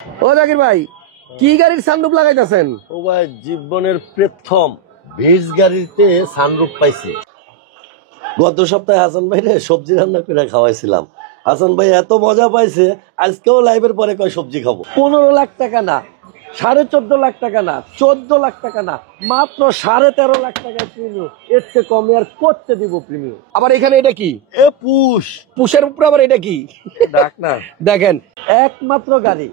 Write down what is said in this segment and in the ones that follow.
ও জাকির ভাই, কি গাড়ির সানরুফ লাগাইতেছেন? ও ভাই, জীবনের প্রথম ভেজ গাড়িতে সানরুফ পাইছি। গত সপ্তাহে হাসান ভাইরে সবজি রান্না করে খাওয়াইছিলাম। হাসান ভাই এত মজা পাইছে, আজকেও লাইভের পরে কয় সবজি খাবো। 15 লাখ টাকা না, 14.5 লাখ টাকা না, 14 লাখ টাকা না, মাত্র 13.5 লাখ টাকায় প্রিমিয়াম। এর চেয়ে কমে আর করতে দিব প্রিমিয়াম। আবার এখানে এটা কি? এ পুশ পুশের উপরে আবার এটা কি? ডাক না। দেখেন, একমাত্র গাড়ি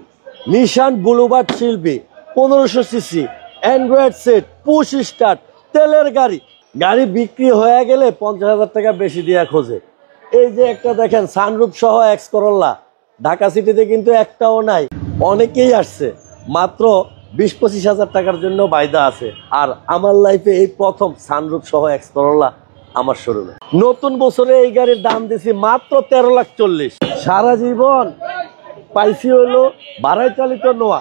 নিশান বুলুবার্ড শিল্পী, 1500 CC, Android set, push start, তেলের গাড়ি। গাড়ি বিক্রি হয়ে গেলে 50,000 টাকা বেশি দিয়া খোঁজে। এই যে একটা দেখেন সানরুফ সহ এক্স করোলা, ঢাকা সিটিতে কিন্তু একটাও নাই। অনেকেই আসছে, মাত্র 20-25 হাজার টাকার জন্য বাইদা আছে। আর আমার লাইফে এই প্রথম সানরুফ সহ এক্স করোলা আমার শোরুমে। নতুন বছরে এই গাড়ির দাম দিছি মাত্র 13,40,000। সারা জীবন পাইছি হইলো ভাড়ায় চালিত নোয়া,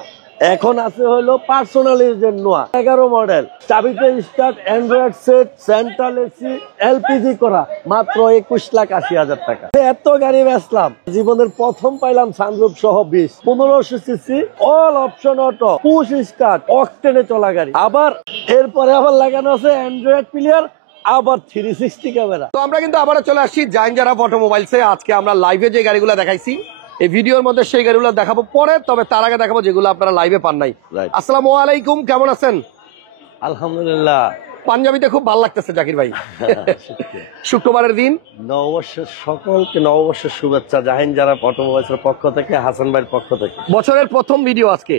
এখন আছে হইলো পার্সোনাল ইউজের নোয়া। 11 মডেল, চাবিতে start, Android set, central AC, LPG করা, মাত্র 21,80,000 টাকা। এত গাড়ি বেচলাম, জীবনের প্রথম পাইলাম সানরুফ সহ 1500 CC all option auto, push start, অকটেনে চলা গাড়ি। আবার এরপরে আবার লাগানো আছে অ্যান্ড্রয়েড প্লেয়ার, আবার 360 ক্যামেরা। তো আমরা কিন্তু আবারও চলে আসছি জাইনজারা অটোমোবাইলসে। আজকে আমরা লাইভে যে গাড়িগুলো দেখাইছি, এই ভিডিওর মধ্যে সেই গাড়িগুলো দেখাবো পরে, তবে তার আগে দেখাবো যেগুলো আপনারা লাইভে পান নাই। আসসালামু আলাইকুম, কেমন আছেন? আলহামদুলিল্লাহ, পাঞ্জাবিতে খুব ভালো লাগতেছে জাকির ভাই। শুক্রবারের দিন, নববর্ষের সকলকে নববর্ষের শুভেচ্ছা জাহিন যারা অটোমোবাইলসের পক্ষ থেকে, হাসান ভাইয়ের পক্ষ থেকে। বছরের প্রথম ভিডিও আজকে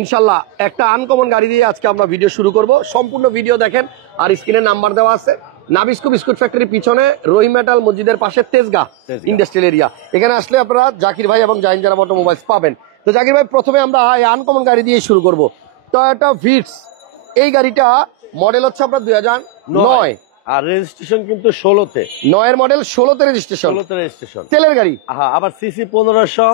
ইনশাল্লাহ একটা আনকমন গাড়ি দিয়ে আজকে আমরা ভিডিও শুরু করব। সম্পূর্ণ ভিডিও দেখেন, আর স্ক্রিনে নাম্বার দেওয়া আছে। নাবিস্কো বিস্কুট ফ্যাক্টরির পিছনে রহিম মেটাল মসজিদের পাশে তেজগাঁ ইন্ডাস্ট্রিয়াল এরিয়া। এখানে আসলে আপনারা জাকির ভাই এবং জাহিনজারা অটোমোবাইলস পাবেন। তো জাকির ভাই, প্রথমে আমরা এই আনকমন গাড়ি দিয়ে শুরু করব। টয়োটা ভিটস, এই গাড়িটা মডেল হচ্ছে আপনার 2009, আর রেজিস্ট্রেশন কিন্তু 16-তে। 9 মডেল, 16তে রেজিস্ট্রেশন। 16-তে রেজিস্ট্রেশন, তেলের গাড়ি। আবার CC 1500,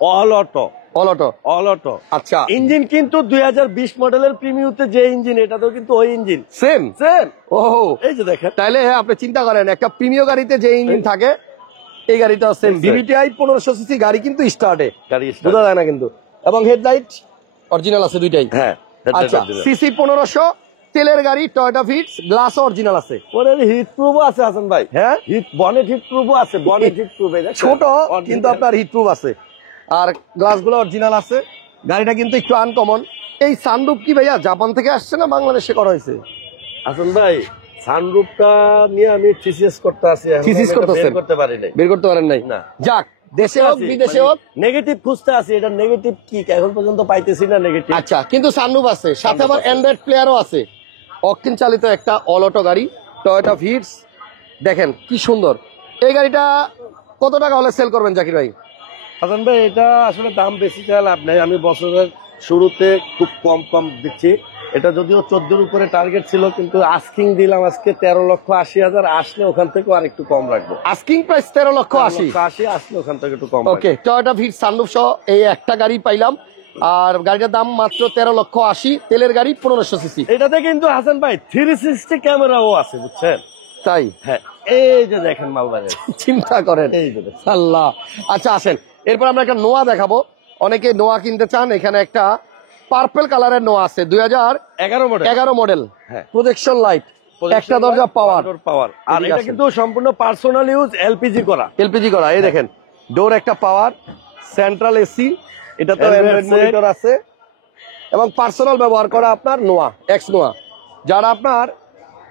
all auto. All auto. All auto. আচ্ছা, ইঞ্জিন কিন্তু 2020 মডেলের প্রিমিয়তে যে ইঞ্জিন, এটাতেও কিন্তু ওই ইঞ্জিন সেম সেম। ও, এই যে দেখেন, তাইলে আপনি চিন্তা করেন, একটা প্রিমিয়ার গাড়িতে যে ইঞ্জিন থাকে এই গাড়িটা সেম। ভিভিটিআই 1500 সিসি গাড়ি কিন্তু স্টার্টে, গাড়ি বোঝা যায় না কিন্তু। এবং হেডলাইট অরিজিনাল আছে দুইটাই। হ্যাঁ, আচ্ছা, সিসি 1500, তেলের গাড়ি, টয়োটা ভিটস, গ্লাস অরিজিনাল আছে। ওর হিট প্রুফও আছে হাসান ভাই। হ্যাঁ, হিট বনেট হিট প্রুফও আছে, বনেট হিট প্রুফ। ছোট কিন্তু আপনার হিট প্রুফ আছে, আর গ্লাসগুলো অরিজিনাল আছে। গাড়িটা কিন্তু একটু আনকমন। এই সানরুফ কি ভাইয়া জাপান থেকে আসছে না বাংলাদেশে করা হয়েছে? হাসান ভাই, সানরুফটা নিয়ে আমি থিসিস করতে আছি, থিসিস করতেছেন, করতে পারি নাই, বের করতে পারেন নাই। না, যাক, দেশে হোক বিদেশে হোক, নেগেটিভ খুঁজতে আছি। এটা নেগেটিভ কি এখন পর্যন্ত পাইতেছি না নেগেটিভ। আচ্ছা, কিন্তু সানরুফ আছে, সাথে আবার অ্যান্ড্রয়েড প্লেয়ারও আছে। অকটেন চালিত একটা অল অটো গাড়ি, টয়োটা ভিটস। দেখেন কি সুন্দর এই গাড়িটা। কত টাকা হলে সেল করবেন জাকির ভাই? হাসান ভাই, এটা আসলে দাম বেশি চাই লাভ নেই। আমি বছরের শুরুতে খুব কম কম দিচ্ছি। এটা যদিও 14-র উপরে টার্গেট ছিল, কিন্তু আস্কিং দিলাম আজকে 13,80,000। আসলে ওখান থেকে আর একটু কম রাখবো। Asking price 13,80,000। আসলে ওখান থেকে একটু কম। ওকে, টয়োটা ভিটস সানরুফ সহ এই একটা গাড়ি পাইলাম, আর গাড়িটার দাম মাত্র 13,80,000। তেলের গাড়ি, 1500 সিসি। এটাতে কিন্তু হাসান ভাই 360 ক্যামেরাও আছে, বুঝছেন? তাই? হ্যাঁ, এই যে দেখেন মালবাজার, চিন্তা করেন, এই যে আল্লাহ। আচ্ছা আসেন, এরপর আমরা একটা নোয়া দেখাবো। অনেকে নোয়া কিনতে চান, এখানে একটা পার্পল কালারের নোয়া আছে, 2011 মডেল। হ্যাঁ, প্রজেকশন লাইট, একটা দরজা পাওয়ার। আর এটা কিন্তু সম্পূর্ণ পার্সোনাল ইউজ, এলপিজি করা। এলপিজি করা। এই দেখেন, ডোর একটা পাওয়ার, সেন্ট্রাল এসি, এটা তো অ্যান্ড্রয়েড মনিটর আছে, এবং পার্সোনাল ব্যবহার করা আপনার নোয়া, এক্স নোয়া। যারা আপনার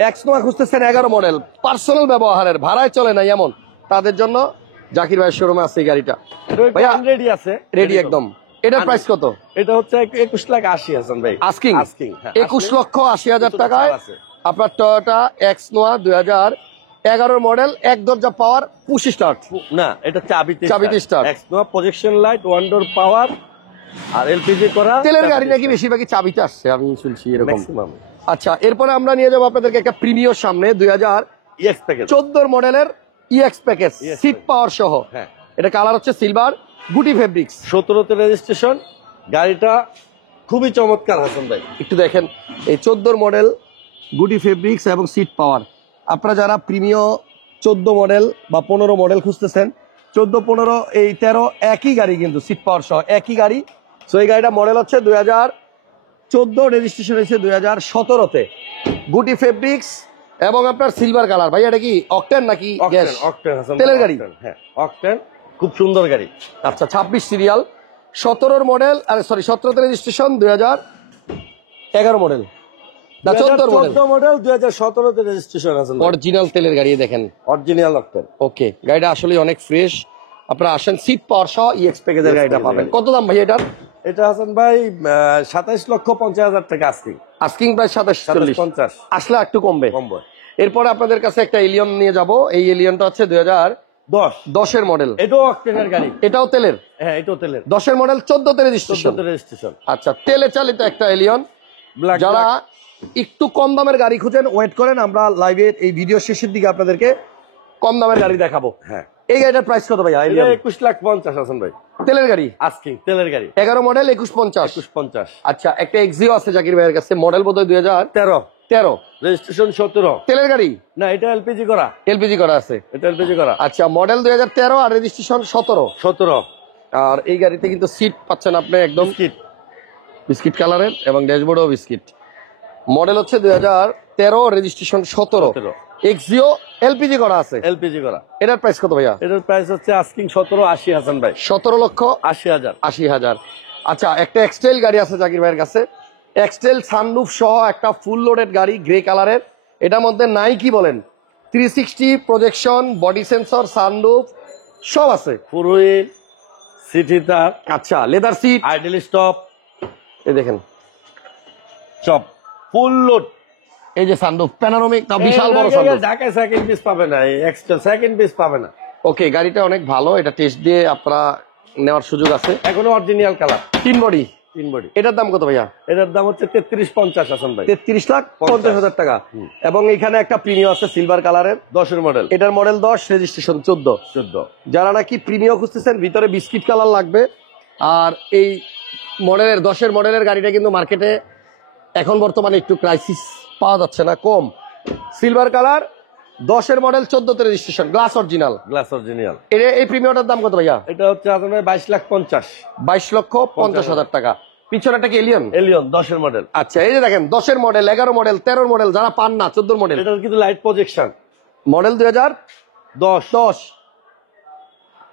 এক্স নোয়া খুঁজতেছেন 11 মডেল, পার্সোনাল ব্যবহারের, ভাড়ায় চলে না এমন, তাদের জন্য জাকির ভাইয়ের শোরুমে আছে এই গাড়িটা। ভাইয়া রেডি আছে, রেডি একদম। এটার প্রাইস কত? এটা হচ্ছে 21,80,000 হাসান ভাই। আস্কিং আস্কিং 21,80,000 টাকায় আপনার টয়োটা এক্স নোয়া 2011 মডেল, এক দরজা পাওয়ার, পুশ স্টার্ট না, এটা চাবিতে স্টার্ট। এক্সনোয়া প্রজেকশন লাইট, ওয়ান ডোর পাওয়ার, আর এলপিজি করা। তেলের গাড়ি নাকি বেশিরভাগই চাবিতে আসছে, আমি শুনছি এরকম। আচ্ছা, এরপরে আমরা নিয়ে যাবো আপনাদেরকে একটা প্রিমিয়র সামনে, 2014 মডেলের ইএক্স প্যাকেজ, সিট পাওয়ার সহ। হ্যাঁ, এটা কালার হচ্ছে সিলভার, গুটি ফেব্রিক্স, 17-তে রেজিস্ট্রেশন। গাড়িটা খুবই চমৎকার হাসান ভাই, একটু দেখেন। এই 14 মডেল, গুটি ফেব্রিক্স এবং সিট পাওয়ার। আপনারা যারা প্রিমিয় 14 মডেল বা 15 মডেল খুঁজতেছেন, 14, 15, এই 13 একই গাড়ি, কিন্তু সিট পাওয়ার সহ একই গাড়ি। সো এই গাড়িটা মডেল হচ্ছে 2014, রেজিস্ট্রেশন হয়েছে 2017-তে। গুটি ফেব্রিক্স এবং আপনার সিলভার কালার। ভাই এটা কি অকটেন নাকি গ্যাস? অকটেন হাসান ভাই, তেলের গাড়ি? অকটেন, হ্যাঁ অকটেন, খুব সুন্দর গাড়ি। আচ্ছা 26 সিরিয়াল, 17 মডেল, আরে সরি 17তে রেজিস্ট্রেশন, 2011 মডেল না 14 মডেল, 14 মডেল, 2017 তে রেজিস্ট্রেশন আছে। অরিজিনাল তেলের গাড়ি দেখেন। Original octane. ওকে, গাড়িটা আসলে অনেক ফ্রেশ। আপনারা আসেন, সিট পাওয়ার সহ ইএক্স প্যাকেজের গাড়িটা পাবেন। কত দাম ভাই এটার? এটা হাসান ভাই 27,50,000 টাকা আস্কিং। আস্কিং প্রাইস 27-40, 50 আসলে একটু কমবে। কমবে। এরপরে আপনাদের কাছে একটা এলিয়ন নিয়ে যাব। এই এলিয়নটা হচ্ছে 2010-এর মডেল। এটাও অকটেনের গাড়ি, এটাও তেলের। হ্যাঁ এটাও তেলের। 10-এর মডেল, 14তে রেজিস্ট্রেশন। 14 তে রেজিস্ট্রেশন। আচ্ছা, তেলে চালিত একটা এলিয়ন। ব্ল্যাক, যারা একটু কম দামের গাড়ি খুঁজেন, ওয়েট করেন, আমরা লাইভের এই ভিডিও শেষের দিকে আপনাদেরকে কম দামের গাড়ি দেখাবো। হ্যাঁ এই গাড়িটার প্রাইস কত ভাই? 21,50,000 হাসান ভাই। তেলের গাড়ি, আস্কিং তেলের গাড়ি। 11 মডেল, 21,50। 21,50। আচ্ছা, একটা এক্সিও আছে জাকির ভাইয়ের কাছে, মডেল বোধহয় 2013, রেজিস্ট্রেশন 17। তেলের গাড়ি না এটা এলপিজি করা, এলপিজি করা আছে। এটা এলপিজি করা। আচ্ছা, মডেল 2013 আর রেজিস্ট্রেশন 17। 17 আর এই গাড়িতে কিন্তু সিট পাচ্ছেন আপনি একদম কিট। বিস্কিট কালারের এবং ড্যাশবোর্ডও বিস্কিট। মডেল হচ্ছে 2013, রেজিস্ট্রেশন 17। এক্সিও এলপিজি করা আছে। এলপিজি করা। এটার প্রাইস কত ভাইয়া? এটার প্রাইস হচ্ছে আস্কিং 17,80 হাসান ভাই। 17,80,000। 80,000। আচ্ছা, একটা এক্সটেল গাড়ি আছে জাকির ভাইয়ের কাছে, এক্সটেল সানরুফ সহ একটা ফুল লোডেড গাড়ি, গ্রে কালারের। এটার মধ্যে নাই কি বলেন, 360 প্রজেকশন, বডি সেন্সর, সানরুফ সব আছে। ফোর হুইল, সিট হিটার, আচ্ছা, লেদার সিট, আইডল স্টপ, এই দেখেন সব ফুল লোড। এই যে সানরুফ প্যানোরামিক, তা বিশাল বড় সানরুফ। ঢাকায় সেকেন্ড পিস পাবে না, এক্সট্রা সেকেন্ড পিস পাবে না। ওকে, গাড়িটা অনেক ভালো, এটা টেস্ট দিয়ে আপনারা নেওয়ার সুযোগ আছে। এখনো অরিজিনাল কালার, 3 বডি। 3 বডি। এটার দাম কত ভাইয়া? এটার দাম হচ্ছে 33,50 হাসান ভাই। 33,50,000 টাকা। এবং এখানে একটা প্রিমিয় আছে সিলভার কালারের, 10-এর মডেল। এটার মডেল 10, রেজিস্ট্রেশন 14। যারা নাকি প্রিমিয় খুঁজতেছেন, ভিতরে বিস্কিট কালার লাগবে, আর এই মডেলের 10-এর মডেলের গাড়িটা কিন্তু মার্কেটে এখন বর্তমানে একটু ক্রাইসিস, পাওয়া যাচ্ছে না, কম। সিলভার কালার, 10-এর মডেল, 14তে registration, glass original. Glass original. এই প্রিমিয়টার দাম কত ভাইয়া? এটা হচ্ছে হাসান ভাই 22,50,000। 22,50,000 টাকা। পিছনে একটা কি এলিয়ন? Allion 10-এর model. আচ্ছা, এই যে দেখেন 10-এর মডেল, 11 মডেল, 13 মডেল, যারা পান না 14 মডেল। এটার কিন্তু light projection. Model 2010,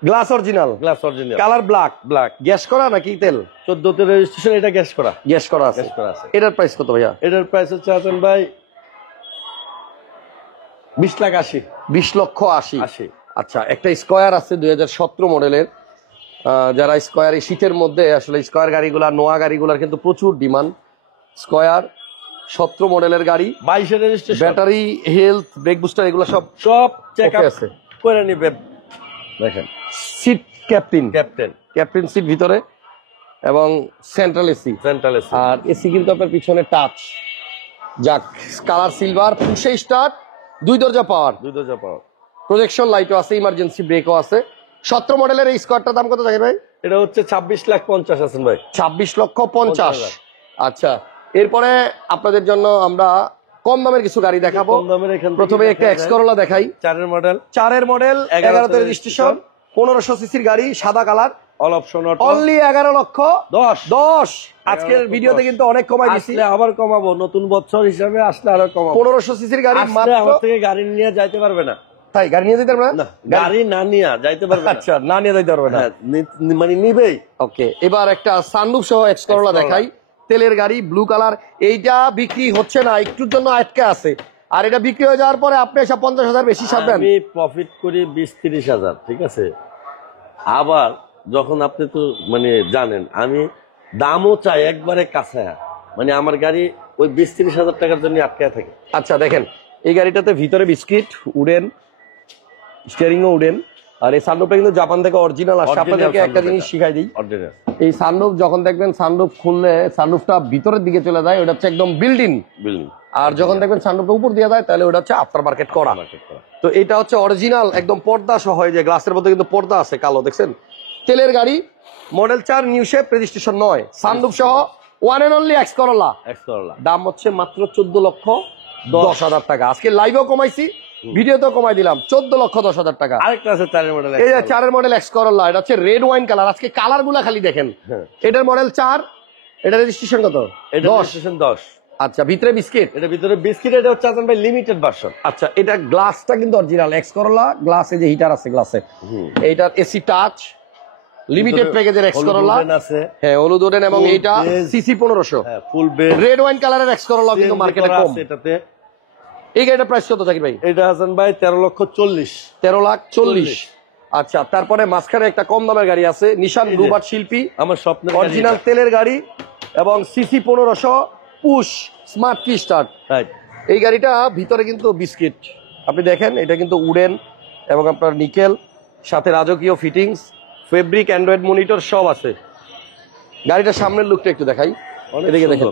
glass original, glass original, colour black. Black. Gas করা নাকি তেল? 14তে রেজিস্ট্রেশন, এটা গ্যাস করা। গ্যাস করা আছে। গ্যাস করা আছে। এটার প্রাইস কত ভাইয়া? এটার প্রাইস হচ্ছে হাসান ভাই 20,80,000। 20,80,000। আচ্ছা, একটা স্কয়ার আছে 2017 মডেলের। যারা স্কয়ার, এই শীতের মধ্যে আসলে স্কয়ার গাড়িগুলা, নোয়া গাড়িগুলার কিন্তু প্রচুর ডিমান্ড। স্কয়ার 17 মডেলের গাড়ি, 22-এর registration. Battery, health, brake booster এগুলো সব চেক ওকে আপ আছে। করে নিবে। দেখেন সিট ক্যাপ্টেন সিট ভিতরে এবং সেন্ট্রাল এসি। আর এসি কিন্তু আপনার পিছনে টাচ, যাক, কালার সিলভার, পুশে স্টার্ট, 2 দরজা পাওয়ার, প্রজেকশন লাইটও আছে, ইমার্জেন্সি ব্রেকও আছে। 17 মডেলের এই স্কোয়ারটার দাম কত থাকে ভাই? এটা হচ্ছে 26,50,000 আছেন ভাই। 26,50,000। আচ্ছা, এরপরে আপনাদের জন্য আমরা কম দামের কিছু গাড়ি দেখাবো। প্রথমে একটা এক্স করোলা দেখাই, 4-এর মডেল, 4-এর মডেল, 11তে রেজিস্ট্রেশন, 1500 সিসির গাড়ি, সাদা colour, all option auto, only 11,10,000। আজকের ভিডিওতে কিন্তু অনেক কমাই দিছি, আবার কমাবো, নতুন বছর হিসাবে আসলে আরো কমাবো। 1500 সিসির গাড়ি মাত্র। আমার থেকে গাড়ি নিয়ে যাইতে পারবে না। তাই গাড়ি নিয়ে যেতে পারবে না? গাড়ি না নিয়ে যাইতে পারবে না। আচ্ছা, না নিয়ে যাইতে পারবে না, মানে নিবেই। ওকে, এবার একটা সানরুফ সহ এক্স করোলা দেখাই, তেলের গাড়ি, ব্লু কালার। এইটা বিক্রি হচ্ছে না, একটুর জন্য আটকে আছে, আর এটা বিক্রি হয়ে যাওয়ার পরে আপনি এসব 50,000 বেশি ছাড়বেন। আমি প্রফিট করি 20-30,000, ঠিক আছে। আবার যখন আপনি তো মানে জানেন আমি দামও চাই একবারে কাছে, মানে আমার গাড়ি ওই 20-30,000 টাকার জন্য আটকায় থাকে। আচ্ছা দেখেন, এই গাড়িটাতে ভিতরে বিস্কিট, উডেন, স্টিয়ারিংও উডেন, আর এই সানরুফটা কিন্তু জাপান থেকে অরিজিনাল আসছে। আপনাদেরকে একটা জিনিস শিখাই দিই, এই সানরুফ যখন দেখবেন সানরুফ খুললে সানরুফটা ভিতরের দিকে চলে যায়, ওটা হচ্ছে একদম বিল্ডিং। আর যখন দেখবেন সানরুফটা উপর দিয়ে যায়, তাহলে ওটা হচ্ছে আফটার মার্কেট করা। তো এটা হচ্ছে অরিজিনাল একদম পর্দা সহ, যে গ্লাসের মধ্যে কিন্তু পর্দা আছে কালো, দেখছেন। তেলের গাড়ি, model 4, new shape, registration 9, sunroof সহ, one and only X Corolla. দাম হচ্ছে মাত্র 14,10,000 টাকা। আজকে লাইভেও কমাইছি, ভিডিও তো কমাই দিলাম 14,10,000 টাকা। আরেকটা আছে 4 মডেল। এই যে 4 মডেল এক্স করোলা, এটা হচ্ছে রেড ওয়াইন কালার। আজকে কালার গুলা খালি দেখেন। এটার মডেল 4, এটা রেজিস্ট্রেশন কত? এটা 10। রেজিস্ট্রেশন 10। আচ্ছা, ভিতরে বিস্কিট। এটা ভিতরে বিস্কিট, এটা হচ্ছে হাসান ভাই লিমিটেড ভার্সন। আচ্ছা, এটা গ্লাসটা কিন্তু অরিজিনাল এক্স করোলা গ্লাসে, যে হিটার আছে গ্লাসে। এইটার এসি টাচ, লিমিটেড প্যাকেজের এক্স করোলা আছে। হ্যাঁ, হলুদ ওডেন, এবং Full এইটা base, সিসি 1500। হ্যাঁ, ফুল বেড রেড ওয়াইন কালারের এক্স করোলা কিন্তু মার্কেটে কম। এটাতে এই গাড়িটার প্রাইস কত জাকির ভাই? এটা হাসান ভাই 13,40,000। 13,40,000। আচ্ছা, তারপরে মাঝখানে একটা কম দামের গাড়ি আছে, নিশান ব্লুবার্ড শিল্পী, আমার স্বপ্নের অরিজিনাল তেলের গাড়ি এবং সিসি 1500 পুশ স্মার্ট কি স্টার্ট। রাইট। এই গাড়িটা ভিতরে কিন্তু বিস্কিট, আপনি দেখেন, এটা কিন্তু উডেন এবং আপনার নিকেল, সাথে রাজকীয় ফিটিংস, ফেব্রিক, অ্যান্ড্রয়েড মনিটর সব আছে। গাড়িটার সামনের লুকটা একটু দেখাই, এদিকে দেখেন,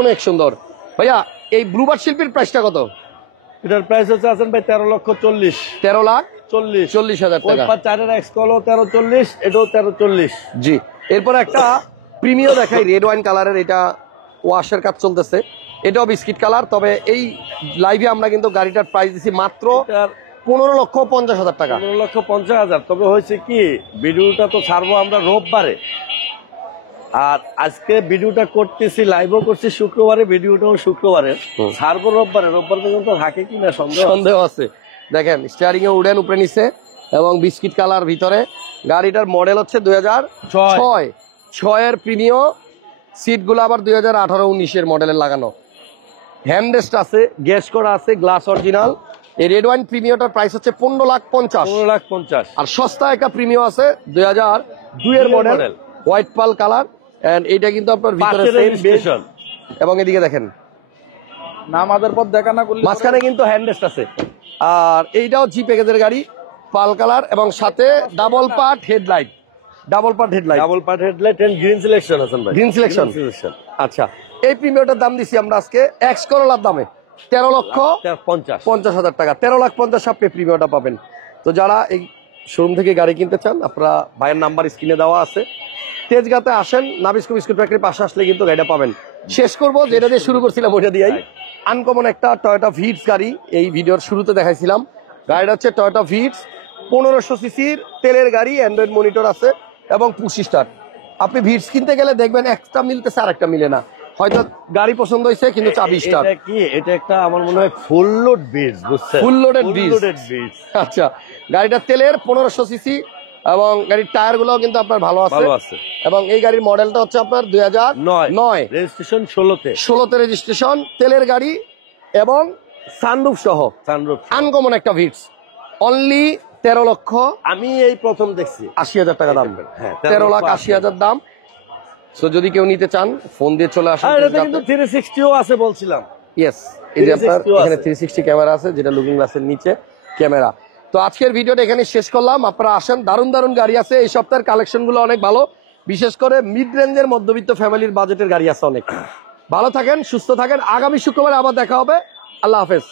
অনেক সুন্দর। ভাইয়া, এই ব্লুবার্ড শিল্পীর প্রাইসটা কত? এটার প্রাইস হচ্ছে হাসান ভাই 13,40,000। 13,40,000 টাকা। 4 এক্স কলো 13,40,000, এটাও 13,40,000। জি, এরপর একটা প্রিমিয় দেখাই, রেড ওয়াইন কালারের, এটা ওয়াশের কাজ চলতেছে, এটাও বিস্কিট কালার। তবে এই লাইভে আমরা কিন্তু গাড়িটার প্রাইস দিছি মাত্র 15,50,000 টাকা। 15,50,000। তবে হয়েছে কি, ভিডিওটা তো ছাড়বো আমরা রোববারে, আর আজকে ভিডিওটা করতেছি, লাইভও করছি শুক্রবারে, ভিডিওটাও শুক্রবারে ছাড়বো রোববারে। রোববার পর্যন্ত থাকে কিনা সন্দেহ আছে। দেখেন, স্টিয়ারিং এ উডেন উপরে নিচে এবং বিস্কিট কালার ভিতরে। গাড়িটার মডেল হচ্ছে 2006 এর প্রিমিয়, সিটগুলো আবার 2018-19 মডেলের লাগানো। হ্যান্ডরেস্ট আছে, গ্যাস করা আছে, গ্লাস অরিজিনাল। এই রেড ওয়াইন প্রিমিয়টার প্রাইস হচ্ছে 15,50,000। 15,50,000। আর সস্তা একটা প্রিমিয় আছে 2002 এর মডেল, হোয়াইট পাল কালার, এন্ড এইটা কিন্তু আপনার ভিতরে রেজিস্ট্রেশন। এবং এদিকে দেখেন আমাদের পথ দেখা না করলে মাঝখানে কিন্তু হ্যান্ডরেস্ট আছে। আর এইটাও জি প্যাকেজের গাড়ি, পাল কালার এবং সাথে double part headlight. Double part headlight and green selection Hasan ভাই। Green selection. আচ্ছা, এই প্রিমিয়ারটার দাম দিছি আমরা আজকে এক্স করোলার দামে 13,50,000 টাকা। 13,50,000 আপনি প্রিমিয়ারটা পাবেন। তো যারা এই শোরুম থেকে গাড়ি কিনতে চান, আপনারা ভাইয়ের নাম্বার স্ক্রিনে দেওয়া আছে, তেজগাঁতে আসেন, নাবিস্কো বিস্কুট ফ্যাক্টরির পাশে আসলে কিন্তু গাড়িটা পাবেন। শেষ করবো যেটা দিয়ে শুরু করছিলাম ওইটা দিয়েই, আনকমন একটা টয়োটা ভিটস গাড়ি এই ভিডিওর শুরুতে দেখাইছিলাম। গাড়িটা হচ্ছে টয়োটা ভিটস, 1500 সিসির তেলের গাড়ি, অ্যান্ড্রয়েড মনিটর আছে এবং পুশ স্টার্ট। আপনি ভিটস কিনতে গেলে দেখবেন একটা মিলতেছে আর একটা মিলে না, হয়তো গাড়ি পছন্দ হয়েছে কিন্তু চাবি স্টার্ট। এটা কি, এটা একটা আমার মনে হয় ফুল লোড বিটস, বুঝছেন? ফুল লোডেড বিটস। আচ্ছা, গাড়িটা তেলের 1500 সিসি এবং গাড়ির টায়ার গুলো কিন্তু আপনার ভালো আছে। এবং এই গাড়ির মডেলটা হচ্ছে আপনার 2009, রেজিস্ট্রেশন 16তে রেজিস্ট্রেশন, তেলের গাড়ি এবং সানরুফ সহ। আনকমন একটা ভিটস, অনলি 13,80,000 আমি এই প্রথম দেখছি। টাকা দাম। হ্যাঁ, 13,80,000 দাম। সো যদি কেউ নিতে চান ফোন দিয়ে চলে আসুন। এটাতে কিন্তু 360ও আছে বলছিলাম। ইয়েস, এই যে আপনার 360 এখানে 360 ক্যামেরা আছে, যেটা লুকিং গ্লাসের নিচে ক্যামেরা। তো আজকের ভিডিওটা এখানে শেষ করলাম। আপনারা আসেন, দারুণ দারুণ গাড়ি আছে এই সপ্তাহের, কালেকশন গুলো অনেক ভালো, বিশেষ করে মিড রেঞ্জের মধ্যবিত্ত ফ্যামিলির বাজেটের গাড়ি আছে অনেক। ভালো থাকেন, সুস্থ থাকেন, আগামী শুক্রবার আবার দেখা হবে। আল্লাহ হাফেজ।